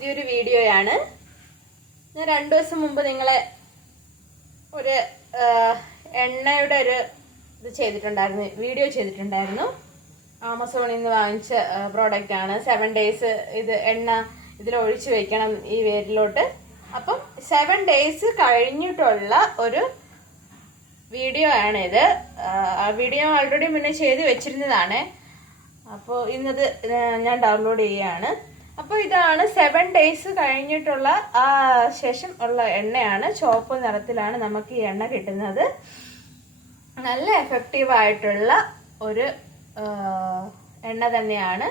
പുതിയൊരു വീഡിയോയാണ്. ഞാൻ രണ്ടു ദിവസം മുമ്പ് നിങ്ങളെ ഒരു എണ്ണയുടെ ഒരു ഇത് ചെയ്തിട്ടുണ്ടായിരുന്നു. വീഡിയോ ചെയ്തിട്ടുണ്ടായിരുന്നു. ആമസോണിൽ നിന്ന് വാങ്ങിച്ച പ്രോഡക്റ്റ് ആണ്. സെവൻ ഡേയ്സ് ഇത് എണ്ണ ഇതിൽ ഒഴിച്ച് വെക്കണം ഈ വേരിലോട്ട്. അപ്പം സെവൻ ഡേയ്സ് കഴിഞ്ഞിട്ടുള്ള ഒരു വീഡിയോ ആണിത് ആ വീഡിയോ ഓൾറെഡി മുന്നേ ചെയ്ത് വെച്ചിരുന്നതാണ്. അപ്പോൾ ഇന്നത് ഞാൻ ഡൗൺലോഡ് ചെയ്യുകയാണ് അപ്പോൾ ഇതാണ് സെവൻ ഡേയ്സ് കഴിഞ്ഞിട്ടുള്ള ആ ശേഷം ഉള്ള എണ്ണയാണ്. ചുവപ്പ് നിറത്തിലാണ് നമുക്ക് ഈ എണ്ണ കിട്ടുന്നത്. നല്ല എഫക്റ്റീവ് ആയിട്ടുള്ള ഒരു എണ്ണ തന്നെയാണ്.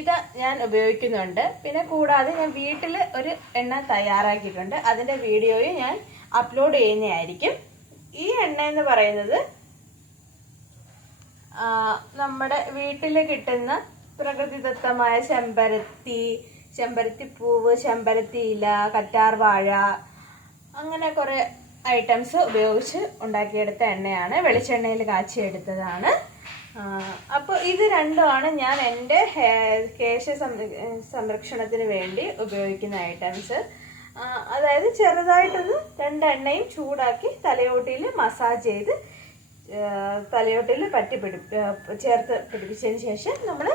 ഇത് ഞാൻ ഉപയോഗിക്കുന്നുണ്ട്. പിന്നെ കൂടാതെ ഞാൻ വീട്ടിൽ ഒരു എണ്ണ തയ്യാറാക്കിയിട്ടുണ്ട്. അതിന്റെ വീഡിയോയും ഞാൻ അപ്ലോഡ് ചെയ്യുന്നതായിരിക്കും. ഈ എണ്ണ എന്ന് പറയുന്നത് നമ്മുടെ വീട്ടിൽ കിട്ടുന്ന പ്രകൃതിദത്തമായ ചെമ്പരത്തി ചെമ്പരത്തിപ്പൂവ് ചെമ്പരത്തി ഇല കറ്റാർ വാഴ അങ്ങനെ കുറേ ഐറ്റംസ് ഉപയോഗിച്ച് ഉണ്ടാക്കിയെടുത്ത എണ്ണയാണ് വെളിച്ചെണ്ണയിൽ കാച്ചിയെടുത്തതാണ്. അപ്പോൾ ഇത് രണ്ടുമാണ് ഞാൻ എന്റെ കേശ സംരക്ഷണത്തിന് വേണ്ടി ഉപയോഗിക്കുന്ന ഐറ്റംസ് അതായത് ചെറുതായിട്ടൊന്ന് രണ്ടെണ്ണയും ചൂടാക്കി തലയോട്ടിയിൽ മസാജ് ചെയ്ത് തലയോട്ടിയിൽ പറ്റി പിടി ചേർത്ത് പിടിപ്പിച്ചതിന് ശേഷം നമ്മൾ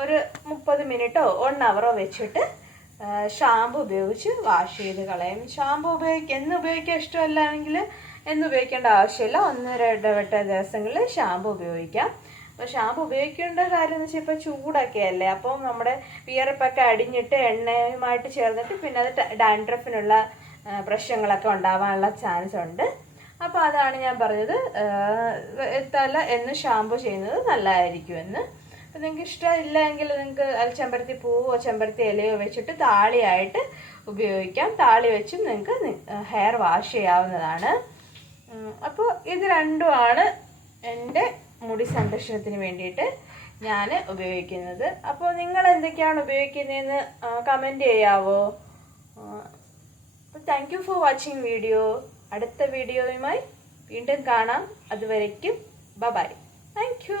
ഒരു മുപ്പത് മിനിറ്റോ വൺ അവറോ വെച്ചിട്ട് ഷാമ്പു ഉപയോഗിച്ച് വാഷ് ചെയ്ത് കളയും. ഷാമ്പു ഉപയോഗിക്കുക എന്ന് ഉപയോഗിക്കാൻ ഇഷ്ടമല്ലാണെങ്കിൽ എന്ന് ഉപയോഗിക്കേണ്ട ആവശ്യമില്ല. ഒന്ന് ഇടവിട്ട ദിവസങ്ങളിൽ ഷാമ്പു ഉപയോഗിക്കാം. അപ്പോൾ ഷാമ്പു ഉപയോഗിക്കേണ്ട കാര്യം എന്ന് വെച്ചാൽ ഇപ്പോൾ ചൂടൊക്കെ അല്ലേ അപ്പോൾ നമ്മുടെ വിയർപ്പൊക്കെ അടിഞ്ഞിട്ട് എണ്ണയുമായിട്ട് ചേർന്നിട്ട് പിന്നെ അത് ഡാൻഡ്രഫിനുള്ള പ്രശ്നങ്ങളൊക്കെ ഉണ്ടാവാനുള്ള ചാൻസ് ഉണ്ട്. അപ്പോൾ അതാണ് ഞാൻ പറഞ്ഞത്. തല എന്ന് ഷാമ്പു ചെയ്യുന്നത് നല്ലതായിരിക്കുമെന്ന്. നിങ്ങൾക്ക് ഇഷ്ടമില്ല എങ്കിൽ നിങ്ങൾക്ക് അത് ചെമ്പരത്തി പൂവോ ചെമ്പരത്തി ഇലയോ വെച്ചിട്ട് താളിയായിട്ട് ഉപയോഗിക്കാം. താളി വെച്ചും നിങ്ങൾക്ക് ഹെയർ വാഷ് ചെയ്യാവുന്നതാണ്. അപ്പോൾ ഇത് രണ്ടുമാണ് എന്റെ മുടി സംരക്ഷണത്തിന് വേണ്ടിയിട്ട് ഞാൻ ഉപയോഗിക്കുന്നത്. അപ്പോൾ നിങ്ങൾ എന്തൊക്കെയാണ് ഉപയോഗിക്കുന്നതെന്ന് കമന്റ് ചെയ്യാവോ? അപ്പോൾ thank you for watching video അടുത്ത വീഡിയോയുമായി വീണ്ടും കാണാം. അതുവരയ്ക്കും ബ ബൈ താങ്ക് യു